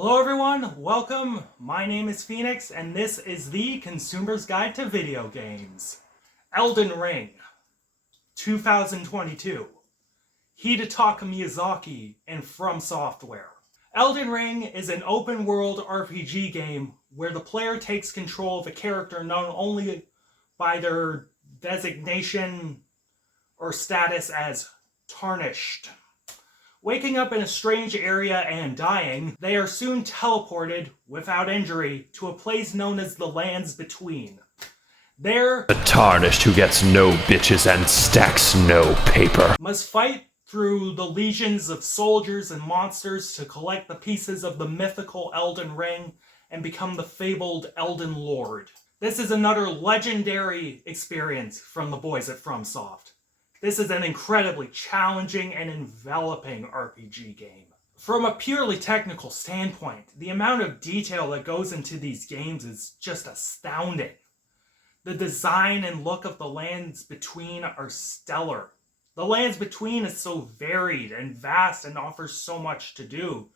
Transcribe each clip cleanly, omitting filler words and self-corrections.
Hello everyone, welcome. My name is Phoenix and this is the Consumer's Guide to Video Games. Elden Ring, 2022. Hidetaka Miyazaki and From Software. Elden Ring is an open world RPG game where the player takes control of a character not only by their designation or status as tarnished. Waking up in a strange area and dying, they are soon teleported, without injury, to a place known as the Lands Between. There, the tarnished who gets no bitches and stacks no paper must fight through the legions of soldiers and monsters to collect the pieces of the mythical Elden Ring and become the fabled Elden Lord. This is another legendary experience from the boys at FromSoft. This is an incredibly challenging and enveloping RPG game. From a purely technical standpoint, the amount of detail that goes into these games is just astounding. The design and look of the Lands Between are stellar. The Lands Between is so varied and vast and offers so much to do.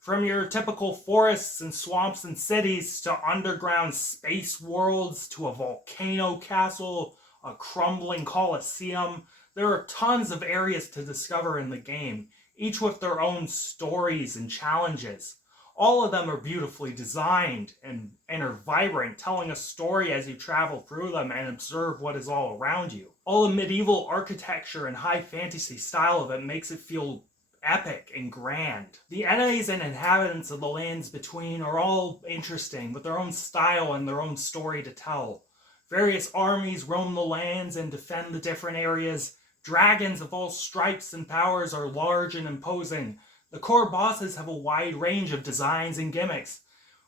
From your typical forests and swamps and cities to underground space worlds to a volcano castle, a crumbling coliseum, there are tons of areas to discover in the game, each with their own stories and challenges. All of them are beautifully designed and are vibrant, telling a story as you travel through them and observe what is all around you. All the medieval architecture and high fantasy style of it makes it feel epic and grand. The enemies and inhabitants of the Lands Between are all interesting, with their own style and their own story to tell. Various armies roam the lands and defend the different areas. Dragons of all stripes and powers are large and imposing. The core bosses have a wide range of designs and gimmicks.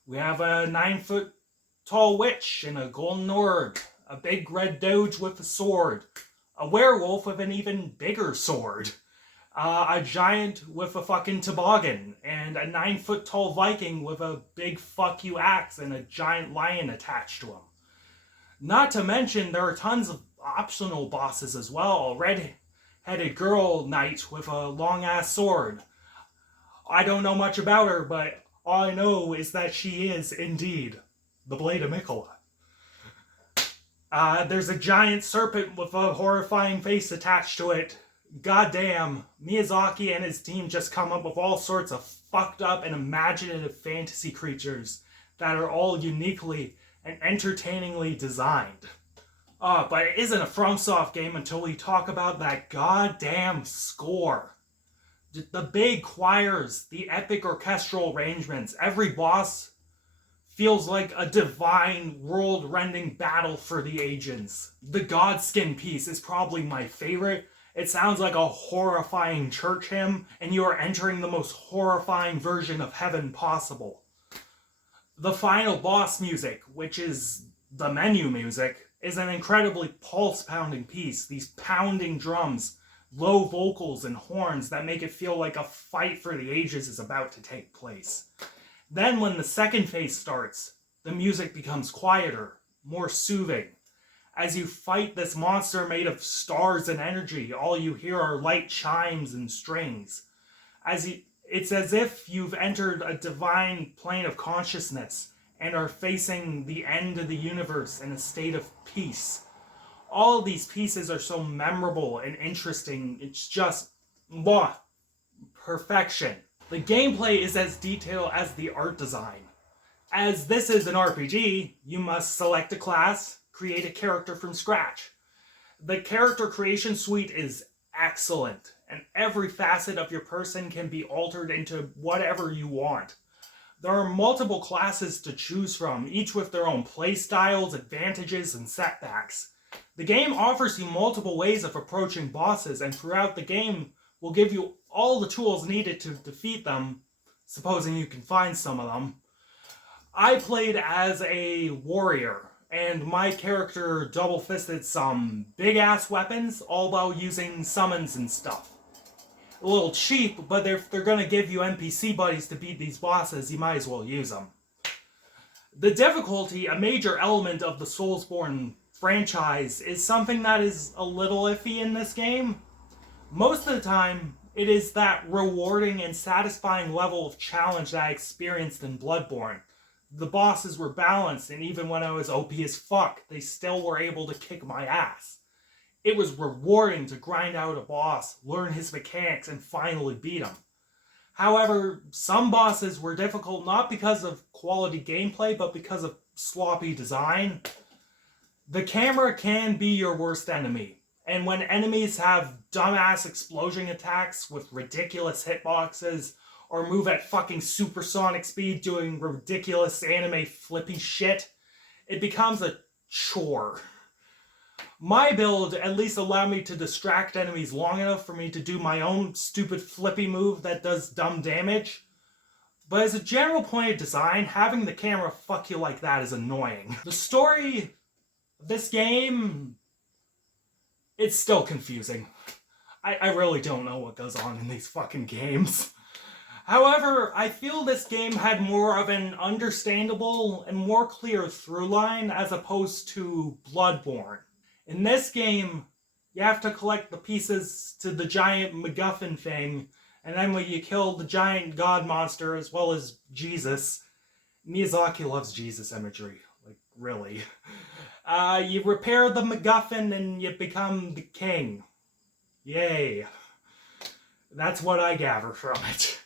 We have a 9-foot-tall witch in a golden orb, a big red doge with a sword, a werewolf with an even bigger sword, a giant with a fucking toboggan, and a 9-foot-tall Viking with a big fuck you axe and a giant lion attached to him. Not to mention, there are tons of optional bosses as well. A red-headed girl knight with a long-ass sword. I don't know much about her, but all I know is that she is, indeed, the Blade of Mikola. There's a giant serpent with a horrifying face attached to it. Goddamn, Miyazaki and his team just come up with all sorts of fucked up and imaginative fantasy creatures that are all uniquely and entertainingly designed. But it isn't a FromSoft game until we talk about that goddamn score. The big choirs, the epic orchestral arrangements, every boss feels like a divine, world-rending battle for the ages. The Godskin piece is probably my favorite. It sounds like a horrifying church hymn, and you are entering the most horrifying version of heaven possible. The final boss music, which is the menu music, is an incredibly pulse-pounding piece. These pounding drums, low vocals, and horns that make it feel like a fight for the ages is about to take place. Then when the second phase starts, the music becomes quieter, more soothing. As you fight this monster made of stars and energy, all you hear are light chimes and strings. It's as if you've entered a divine plane of consciousness and are facing the end of the universe in a state of peace. All of these pieces are so memorable and interesting. It's just, perfection. The gameplay is as detailed as the art design. As this is an RPG, you must select a class, create a character from scratch. The character creation suite is excellent, and every facet of your person can be altered into whatever you want. There are multiple classes to choose from, each with their own playstyles, advantages, and setbacks. The game offers you multiple ways of approaching bosses, and throughout the game will give you all the tools needed to defeat them, supposing you can find some of them. I played as a warrior, and my character double-fisted some big-ass weapons, all while using summons and stuff. A little cheap, but if they're gonna give you NPC buddies to beat these bosses, you might as well use them. The difficulty, a major element of the Soulsborne franchise, is something that is a little iffy in this game. Most of the time, It is that rewarding and satisfying level of challenge that I experienced in Bloodborne. The bosses were balanced, and even when I was OP as fuck, they still were able to kick my ass. It was rewarding to grind out a boss, learn his mechanics, and finally beat him. However, some bosses were difficult not because of quality gameplay, but because of sloppy design. The camera can be your worst enemy, and when enemies have dumbass explosion attacks with ridiculous hitboxes, or move at fucking supersonic speed doing ridiculous anime flippy shit, it becomes a chore. My build at least allowed me to distract enemies long enough for me to do my own stupid flippy move that does dumb damage. But as a general point of design, having the camera fuck you like that is annoying. The story of this game, it's still confusing. I really don't know what goes on in these fucking games. However, I feel this game had more of an understandable and more clear through line as opposed to Bloodborne. In this game, you have to collect the pieces to the giant MacGuffin thing, and then when you kill the giant god monster as well as Jesus, Miyazaki loves Jesus imagery, like really. You repair the MacGuffin and you become the king. Yay. That's what I gather from it.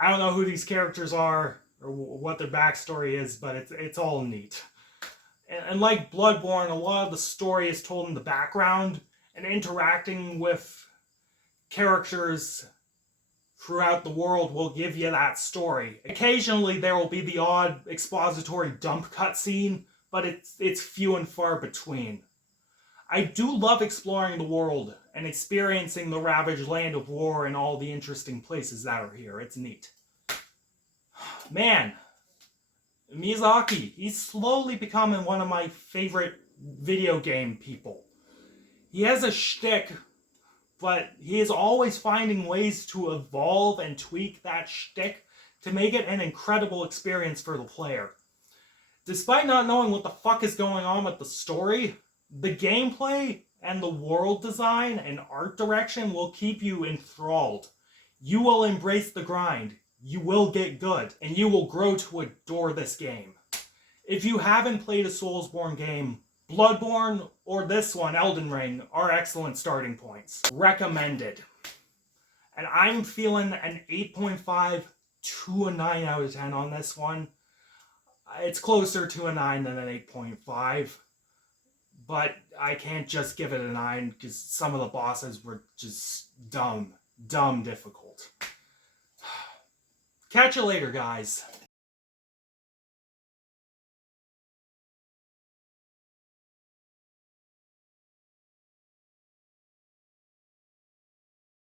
I don't know who these characters are or what their backstory is, but it's all neat. And like Bloodborne, a lot of the story is told in the background, and interacting with characters throughout the world will give you that story. Occasionally there will be the odd expository dump cutscene, but it's few and far between. I do love exploring the world and experiencing the ravaged land of war and all the interesting places that are here. It's neat. Man, Miyazaki, he's slowly becoming one of my favorite video game people. He has a shtick, but he is always finding ways to evolve and tweak that shtick to make it an incredible experience for the player. Despite not knowing what the fuck is going on with the story, the gameplay and the world design and art direction will keep you enthralled. You will embrace the grind, you will get good, and you will grow to adore this game. If you haven't played a Soulsborne game, Bloodborne or this one, Elden Ring, are excellent starting points. Recommended. And I'm feeling an 8.5 to a 9 out of 10 on this one. It's closer to a 9 than an 8.5. But I can't just give it a 9 because some of the bosses were just dumb difficult. Catch you later, guys.